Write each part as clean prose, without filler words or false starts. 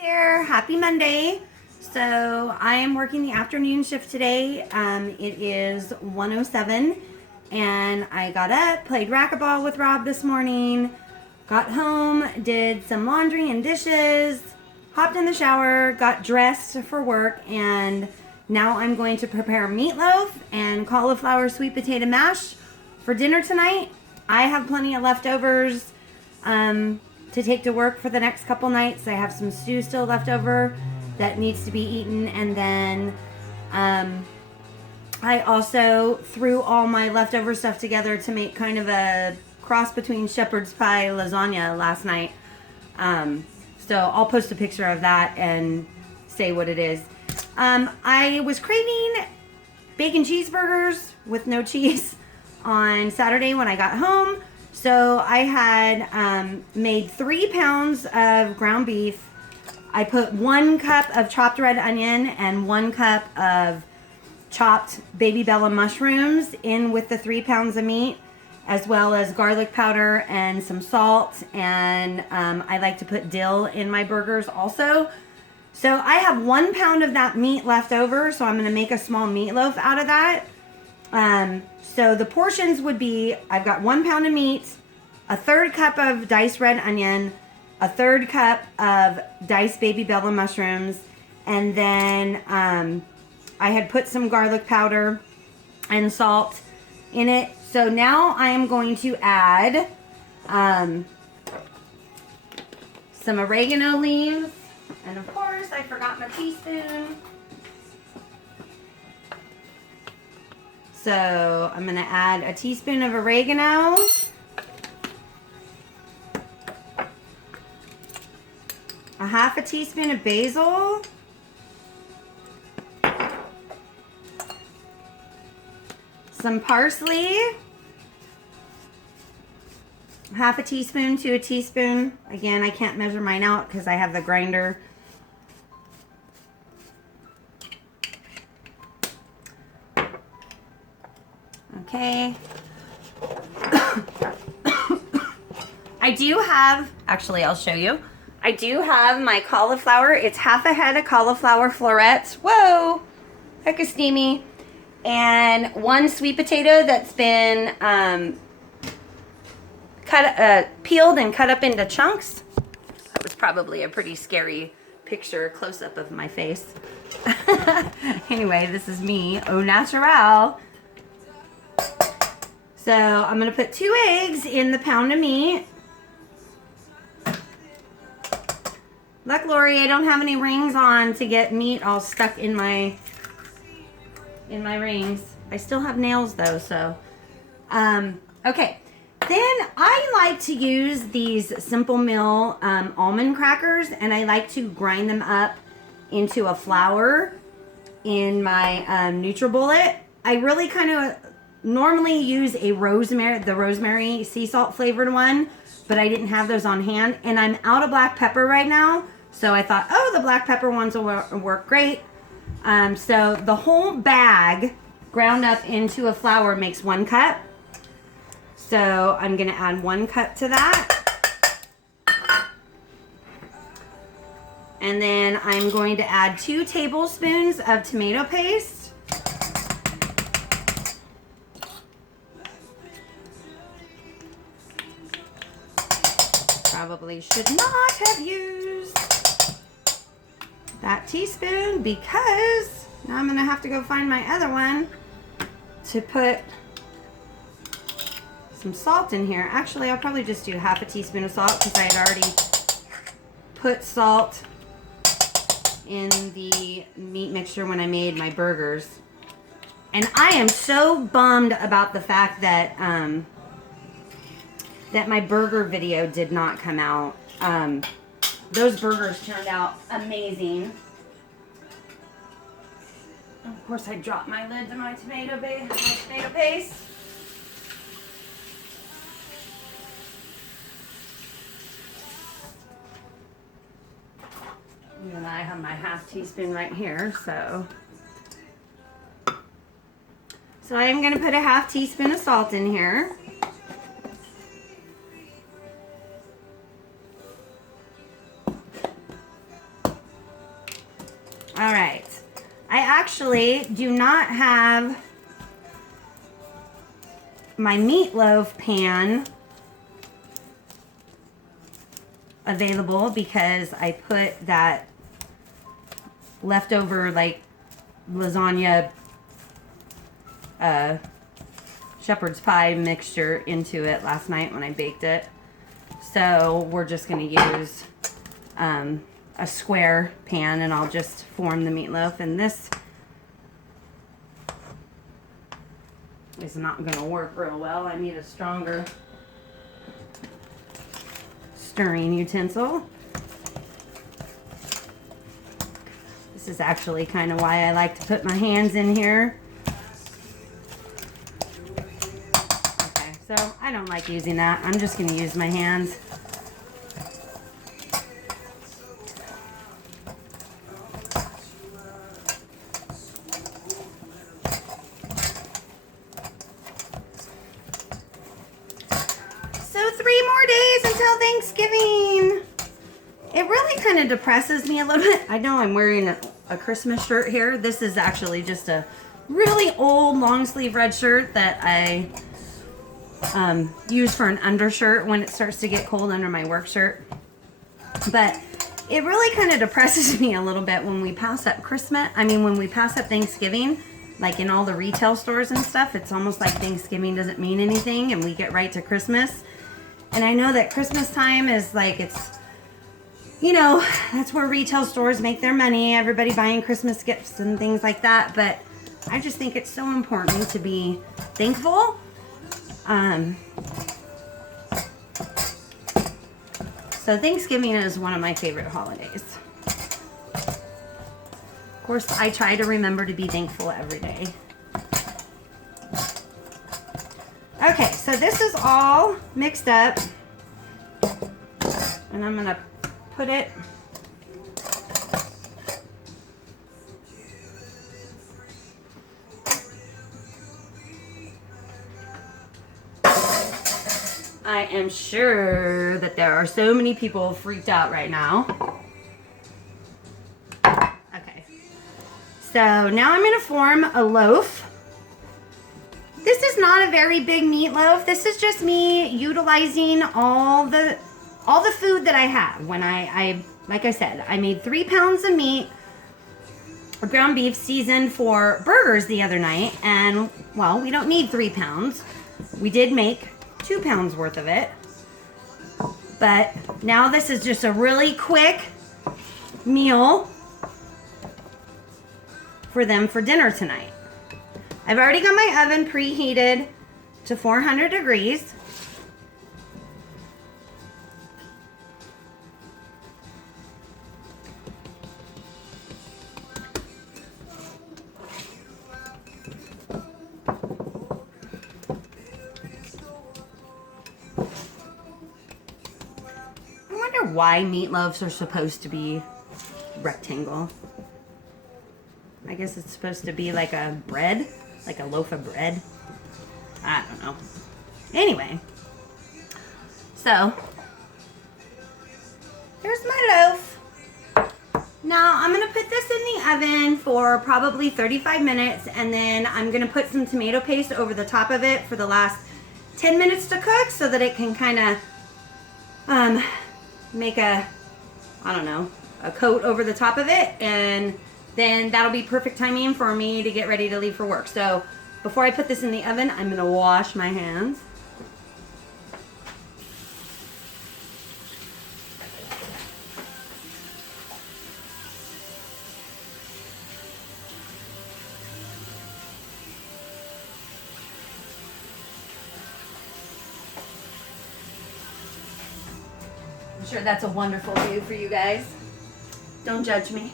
There, happy Monday. So I am working the afternoon shift today. It is 1:07 and I got up, played racquetball with Rob this morning, got home, did some laundry and dishes, hopped in the shower, got dressed for work, and now I'm going to prepare meatloaf and cauliflower sweet potato mash for dinner tonight. I have plenty of leftovers to take to work for the next couple nights. I have some stew still left over that needs to be eaten, and then I also threw all my leftover stuff together to make kind of a cross between shepherd's pie lasagna last night. So I'll post a picture of that and say what it is. I was craving bacon cheeseburgers with no cheese on Saturday when I got home. So I had made 3 pounds of ground beef. I put 1 cup of chopped red onion and 1 cup of chopped baby bella mushrooms in with the 3 pounds of meat, as well as garlic powder and some salt. And I like to put dill in my burgers also. So I have 1 pound of that meat left over, so I'm going to make a small meatloaf out of that. So the portions would be, I've got 1 pound of meat, a 1/3 cup of diced red onion, a 1/3 cup of diced baby bella mushrooms, and then I had put some garlic powder and salt in it. So now I am going to add some oregano leaves, and of course I forgot my teaspoon. So I'm going to add a teaspoon of oregano, a 1/2 teaspoon of basil, some parsley, 1/2 teaspoon to a teaspoon. Again, I can't measure mine out because I have the grinder. Okay. I do have, actually I'll show you. I do have my cauliflower. It's 1/2 head of cauliflower florets. Whoa, heck is steamy. And 1 sweet potato that's been peeled and cut up into chunks. That was probably a pretty scary picture, close-up of my face. Anyway, this is me, au natural. So I'm going to put 2 eggs in the pound of meat. Look, Lori, I don't have any rings on to get meat all stuck in my rings. I still have nails though, so. Okay. Then I like to use these Simple Meal almond crackers, and I like to grind them up into a flour in my NutriBullet. I really kind of normally use the rosemary sea salt flavored one, but I didn't have those on hand, and I'm out of black pepper right now, so I thought, oh, the black pepper ones will work great. So the whole bag ground up into a flour makes 1 cup. So I'm going to add 1 cup to that. And then I'm going to add 2 tablespoons of tomato paste. Probably should not have used that teaspoon because now I'm going to have to go find my other one to put some salt in here. Actually, I'll probably just do 1/2 teaspoon of salt because I had already put salt in the meat mixture when I made my burgers. And I am so bummed about the fact that that my burger video did not come out. Those burgers turned out amazing. Of course, I dropped my lid to my tomato paste. And I have my 1/2 teaspoon right here, so I am going to put a 1/2 teaspoon of salt in here. All right. I actually do not have my meatloaf pan available because I put that leftover like lasagna shepherd's pie mixture into it last night when I baked it. So we're just going to use a square pan, and I'll just form the meatloaf. And this is not going to work real well. I need a stronger stirring utensil. This is actually kind of why I like to put my hands in here. Okay, so I don't like using that. I'm just going to use my hands. So 3 more days until Thanksgiving. It really kind of depresses me a little bit. I know I'm wearing a Christmas shirt here. This is actually just a really old long sleeve red shirt that I use for an undershirt when it starts to get cold under my work shirt. But it really kind of depresses me a little bit when we pass up when we pass up Thanksgiving, like in all the retail stores and stuff. It's almost like Thanksgiving doesn't mean anything and we get right to Christmas. And I know that Christmas time is like, it's, you know, that's where retail stores make their money, everybody buying Christmas gifts and things like that. But I just think it's so important to be thankful. So Thanksgiving is one of my favorite holidays. Of course, I try to remember to be thankful every day. Okay, so this is all mixed up. And I'm gonna put it I am sure that there are so many people freaked out right now. Okay. So now I'm going to form a loaf. This is not a very big meatloaf. This is just me utilizing all the food that I have. When I like I said, I made 3 pounds of meat, ground beef seasoned for burgers the other night. And, well, we don't need 3 pounds. We did make 2 pounds worth of it. But now this is just a really quick meal for them for dinner tonight. I've already got my oven preheated to 400 degrees. Why meatloaves are supposed to be rectangle. I guess it's supposed to be like a bread, like a loaf of bread. I don't know. Anyway, so here's my loaf. Now I'm gonna put this in the oven for probably 35 minutes, and then I'm gonna put some tomato paste over the top of it for the last 10 minutes to cook so that it can kind of make a coat over the top of it, and then that'll be perfect timing for me to get ready to leave for work. So before I put this in the oven, I'm gonna wash my hands. I'm sure that's a wonderful view for you guys. Don't judge me.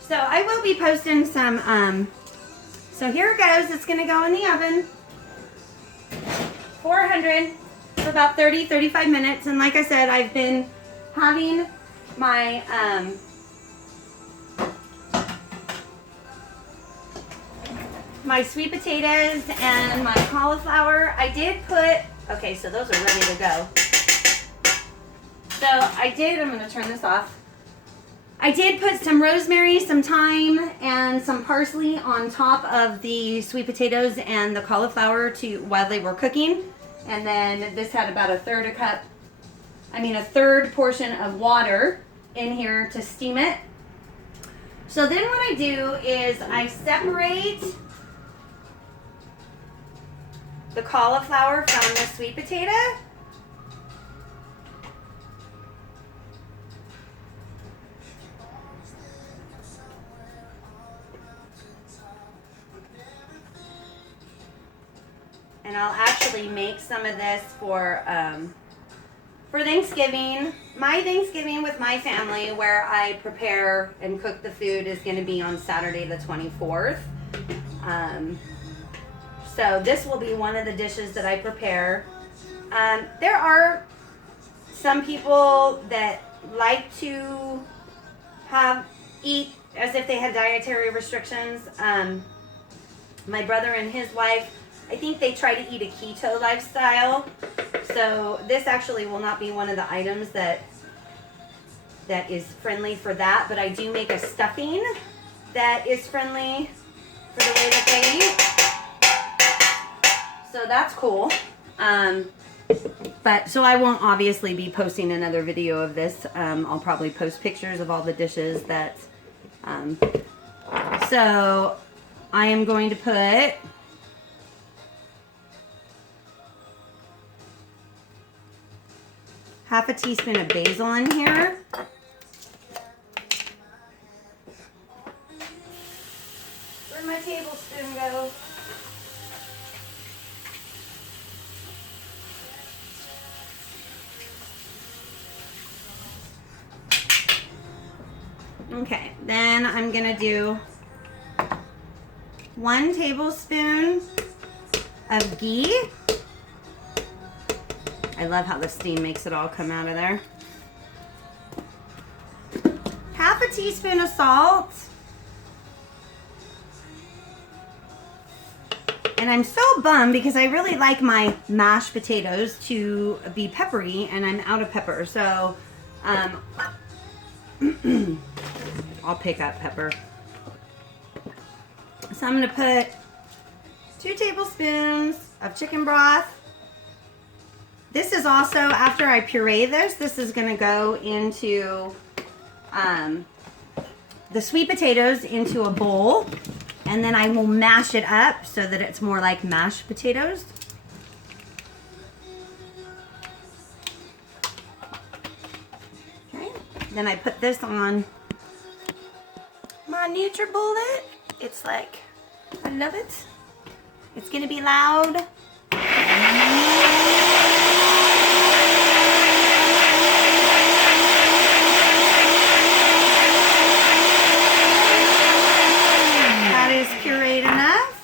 So I will be posting some, so here it goes. It's going to go in the oven, 400 for about 30-35 minutes. And like I said, I've been having my, my sweet potatoes and my cauliflower. I did put, okay, so those are ready to go. So I'm going to turn this off. I did put some rosemary, some thyme, and some parsley on top of the sweet potatoes and the cauliflower while they were cooking. And then this had about a third portion of water in here to steam it. So then what I do is I separate the cauliflower from the sweet potato. And I'll actually make some of this for Thanksgiving. My Thanksgiving with my family, where I prepare and cook the food, is going to be on Saturday the 24th. So this will be one of the dishes that I prepare. There are some people that like to eat as if they had dietary restrictions. My brother and his wife, I think they try to eat a keto lifestyle. So this actually will not be one of the items that is friendly for that, but I do make a stuffing that is friendly for the way that they eat. So that's cool. So I won't obviously be posting another video of this. I'll probably post pictures of all the dishes that, so I am going to put half a teaspoon of basil in here. Where'd my tablespoon go? Okay, then I'm gonna do 1 tablespoon of ghee. I love how the steam makes it all come out of there. Half a teaspoon of salt. And I'm so bummed because I really like my mashed potatoes to be peppery, and I'm out of pepper. So I'll pick up pepper. So I'm going to put 2 tablespoons of chicken broth. This is also, after I puree this is going to go into the sweet potatoes into a bowl, and then I will mash it up so that it's more like mashed potatoes. Okay, then I put this on my NutriBullet. It's like, I love it. It's going to be loud. That is pureed enough.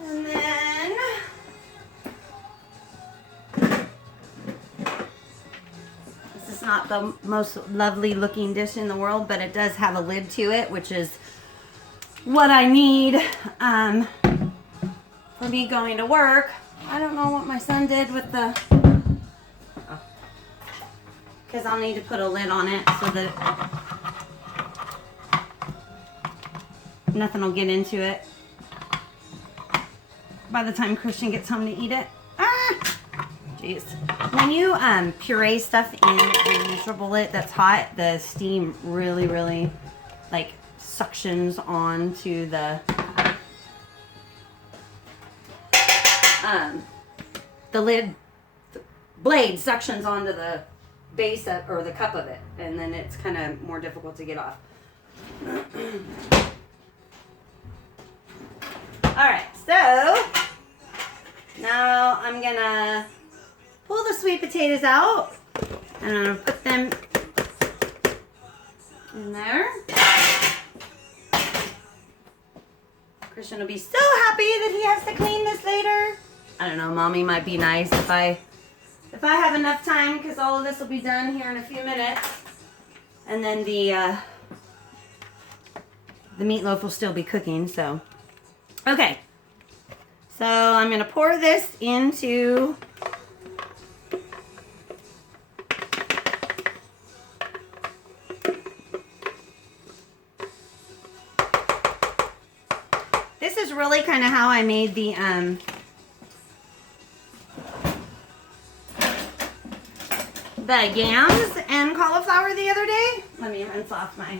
And then this is not the most lovely looking dish in the world, but it does have a lid to it, which is what I need for me going to work. I don't know what my son did with the, because I'll need to put a lid on it so that nothing will get into it by the time Christian gets home to eat it. Jeez. When you puree stuff in a NutriBullet that's hot, the steam really, really like suctions onto the lid. The blade suctions onto the base of, or the cup of it, and then it's kind of more difficult to get off. Alright, so now I'm gonna pull the sweet potatoes out, and I'm gonna put them in there. Christian will be so happy that he has to clean this later. I don't know, Mommy might be nice if I have enough time, because all of this will be done here in a few minutes. And then the meatloaf will still be cooking, so. Okay. So I'm going to pour this into is really kind of how I made the yams and cauliflower the other day. Let me rinse off my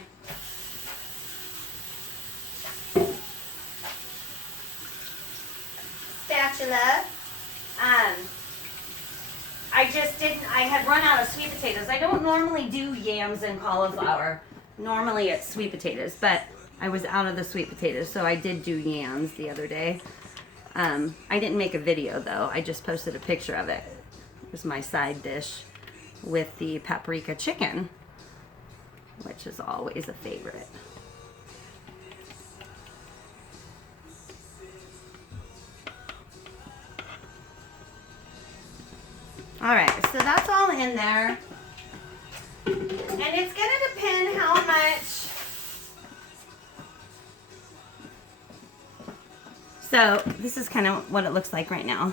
spatula. I had run out of sweet potatoes. I don't normally do yams and cauliflower. Normally it's sweet potatoes, but I was out of the sweet potatoes, so I did do yams the other day. I didn't make a video though. I just posted a picture of it. It was my side dish with the paprika chicken, which is always a favorite. All right, so that's all in there. And it's gonna depend how much. So this is kind of what it looks like right now.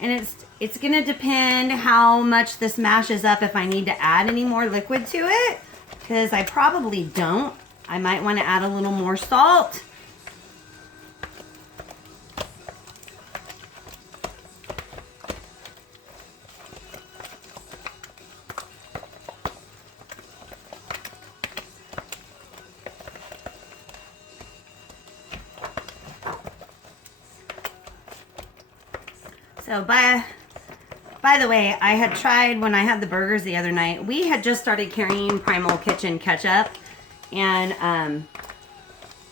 And it's gonna depend how much this mashes up, if I need to add any more liquid to it, because I probably don't. I might want to add a little more salt. So by the way, I had tried when I had the burgers the other night. We had just started carrying Primal Kitchen ketchup and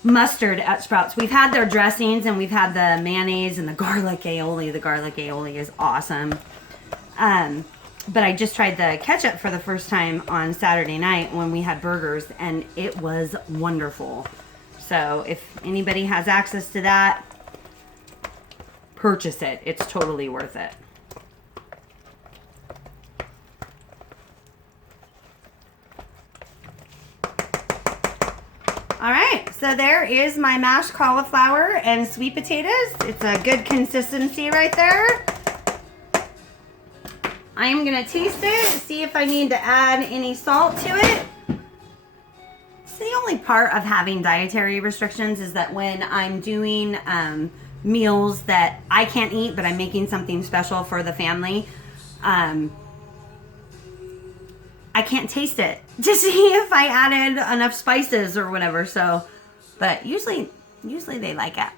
mustard at Sprouts. We've had their dressings and we've had the mayonnaise and the garlic aioli. The garlic aioli is awesome. But I just tried the ketchup for the first time on Saturday night when we had burgers, and it was wonderful. So if anybody has access to that, purchase it. It's totally worth it. All right, so there is my mashed cauliflower and sweet potatoes. It's a good consistency right there. I am gonna taste it, see if I need to add any salt to it. It's the only part of having dietary restrictions is that when I'm doing meals that I can't eat, but I'm making something special for the family, I can't taste it to see if I added enough spices or whatever. So, but usually they like it.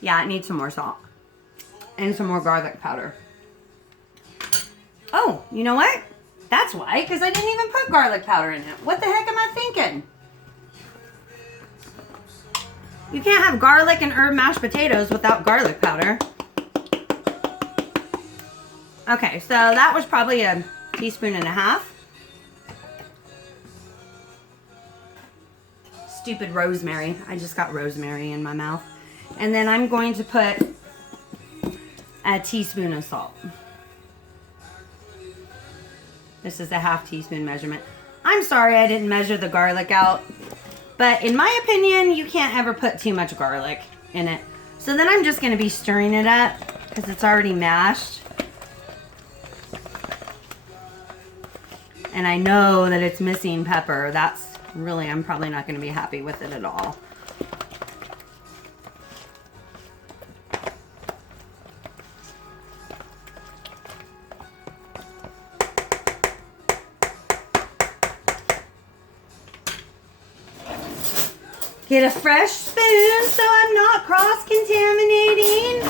Yeah, it needs some more salt and some more garlic powder. Oh, you know what? That's why, because I didn't even put garlic powder in it. What the heck am I thinking? You can't have garlic and herb mashed potatoes without garlic powder. Okay, so that was probably a teaspoon and a half. Stupid rosemary. I just got rosemary in my mouth. And then I'm going to put a teaspoon of salt. This is a half teaspoon measurement. I'm sorry I didn't measure the garlic out. But in my opinion, you can't ever put too much garlic in it. So then I'm just going to be stirring it up because it's already mashed. And I know that it's missing pepper. That's really, I'm probably not going to be happy with it at all. Get a fresh spoon so I'm not cross-contaminating.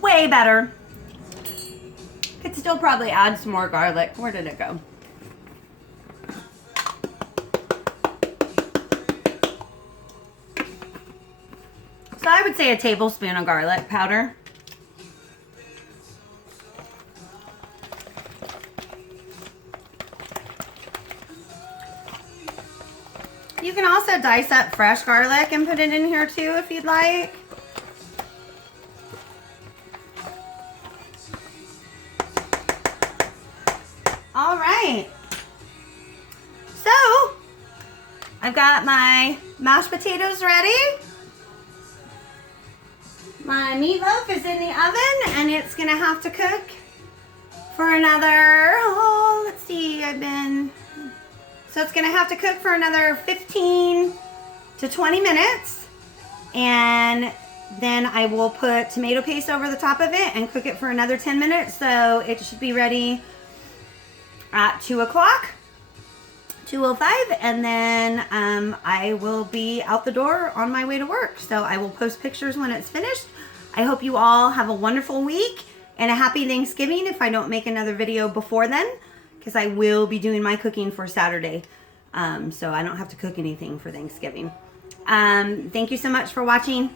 Way better. Could still probably add some more garlic. Where did it go? So I would say a tablespoon of garlic powder. You can also dice up fresh garlic and put it in here too if you'd like. All right. So, I've got my mashed potatoes ready. My meatloaf is in the oven and it's gonna have to cook for another, oh, let's see, so it's gonna have to cook for another 15 to 20 minutes. And then I will put tomato paste over the top of it and cook it for another 10 minutes. So it should be ready at 2 o'clock, 2:05, and then I will be out the door on my way to work. So I will post pictures when it's finished. I hope you all have a wonderful week and a happy Thanksgiving if I don't make another video before then, because I will be doing my cooking for Saturday. So I don't have to cook anything for Thanksgiving. Thank you so much for watching.